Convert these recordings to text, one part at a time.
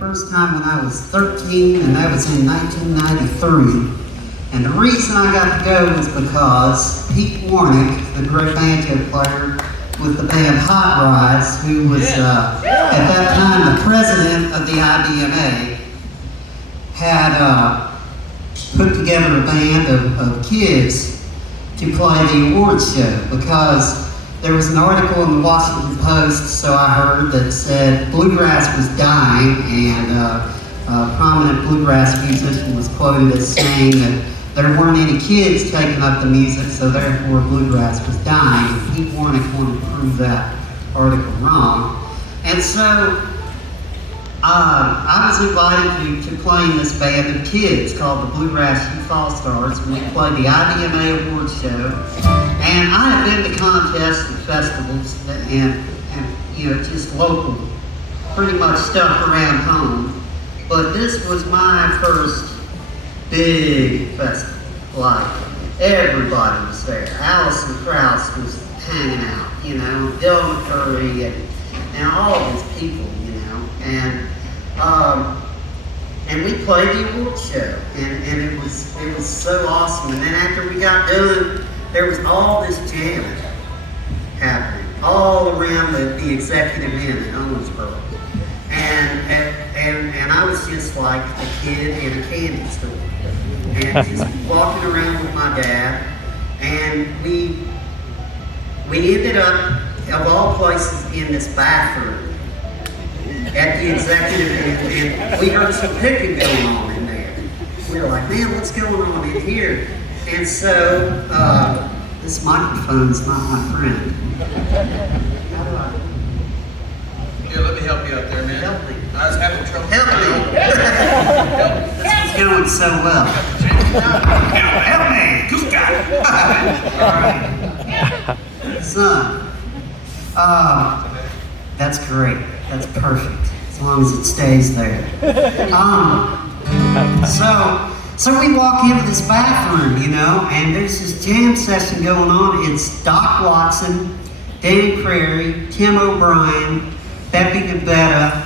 First time when I was 13, and that was in 1993. And the reason I got to go was because Pete Warnick, the great banjo player with the band Hot Rods, who was at that time the president of the IBMA, had put together a band of kids to play the awards show, because there was an article in the Washington Post, so I heard, that said bluegrass was dying, and a prominent bluegrass musician was quoted as saying that there weren't any kids taking up the music, so therefore bluegrass was dying. And Pete Warnick wanted to prove that article wrong. And so I was invited to play in this band of kids called the Bluegrass Youth All-Stars, and we played the IBMA Awards show. And I had been to contests and festivals and just local, pretty much stuff around home. But this was my first big festival. Like, everybody was there. Alison Krauss was hanging out, Bill McCurry and all these people, and we played the awards show, and it was so awesome. And then after we got done, there was all this jamming happening all around the executive inn in Owensboro. And I was just like a kid in a candy store, and just walking around with my dad, and we ended up, of all places, in this bathroom at the executive inn, and we heard some picking going on in there. We were like, man, what's going on in here? And so, this microphone's not my friend. How do I? Yeah, let me help you out there, man. Help me. I was having trouble. Help me. This was going so well. Help me. Good guy. All right. Son, that's great. That's perfect, as long as it stays there. So we walk into this bathroom, and there's this jam session going on. It's Doc Watson, Danny Prairie, Tim O'Brien, Beppy DeBetta,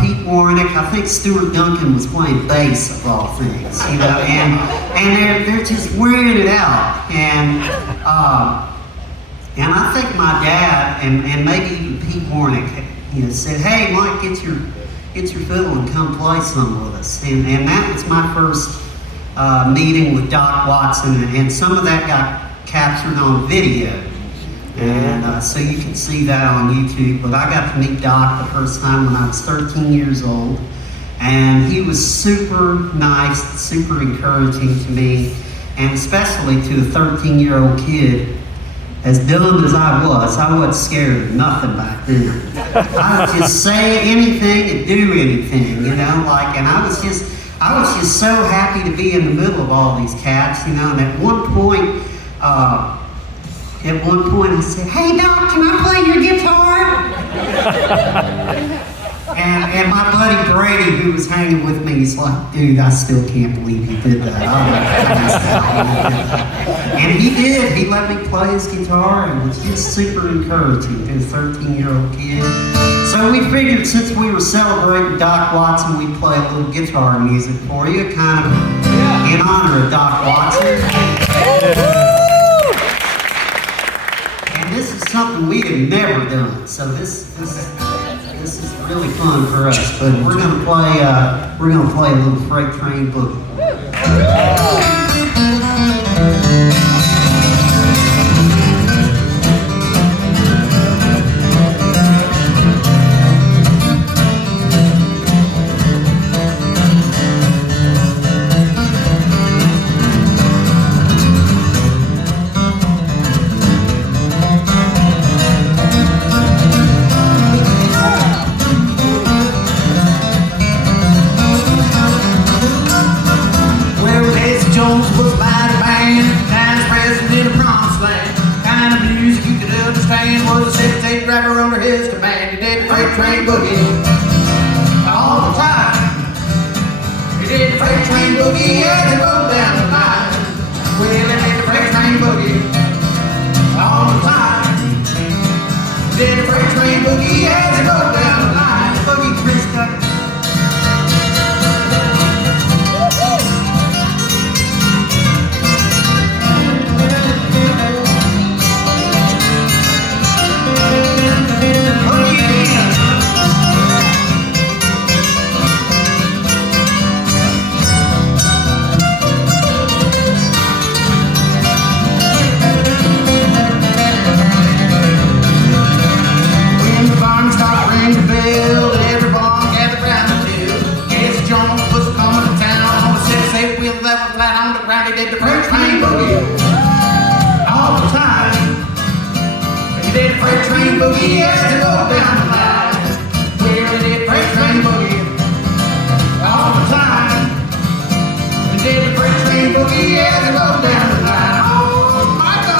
Pete Warnick. I think Stuart Duncan was playing bass, of all things, and they're just wearing it out. And I think my dad and maybe even Pete Warnick, said, "Hey, Mike, get your fiddle and come play some with us." And that was my first meeting with Doc Watson, and some of that got captured on video, and so you can see that on YouTube. But I got to meet Doc the first time when I was 13 years old, and he was super nice, super encouraging to me, and especially to a 13-year-old kid. As dumb as I wasn't scared of nothing back then. I would just say anything and do anything, and I was just so happy to be in the middle of all these cats, and at one point I said, "Hey Doc, can I play your guitar?" And my buddy Brady, who was hanging with me, he's like, "Dude, I still can't believe he did that." And he did. He let me play his guitar, and was just super encouraging to a 13-year-old kid. So we figured, since we were celebrating Doc Watson, we'd play a little guitar music for you, kind of in honor of Doc Watson. And this is something we had never done. So this is really fun for us, but we're gonna play a little Freight Train Boogie. Driver under his command, he did the Freight Train Boogie all the time. He did the Freight Train Boogie as he rode down the line. Well, he did the Freight Train Boogie all the time. He did the Freight Train Boogie as he rode down the line. Boogie Chris Tucker. did the freight train boogie all the time. He did the freight train boogie as it go down the line. Well, he did the freight train boogie all the time. He did the freight train boogie as it go down the line. Oh my God!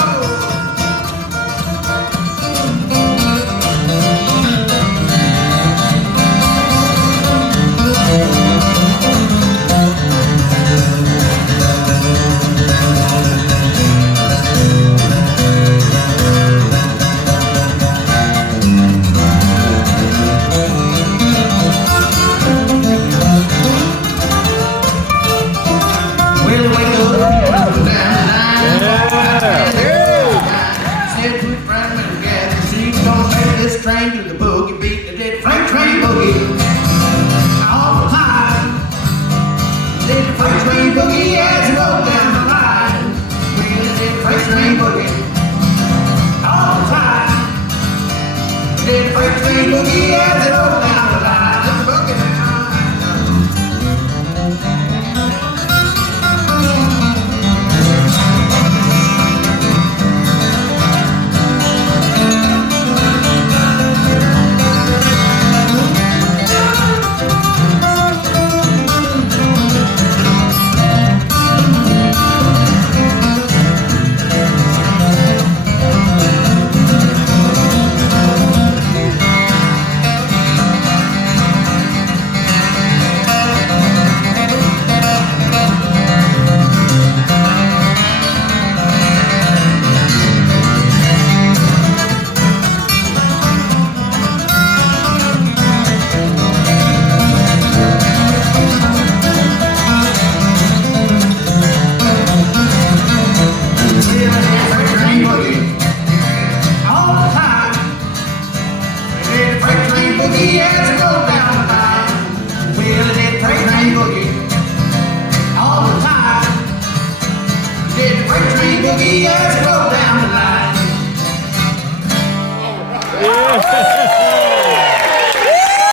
Train to the boogie beat, they did freight train boogie all the time. They did the freight train boogie as it rolled down the line. We did the freight train boogie all the time. They did the freight train boogie as it rolled down the line. Let's boogie now. Yeah.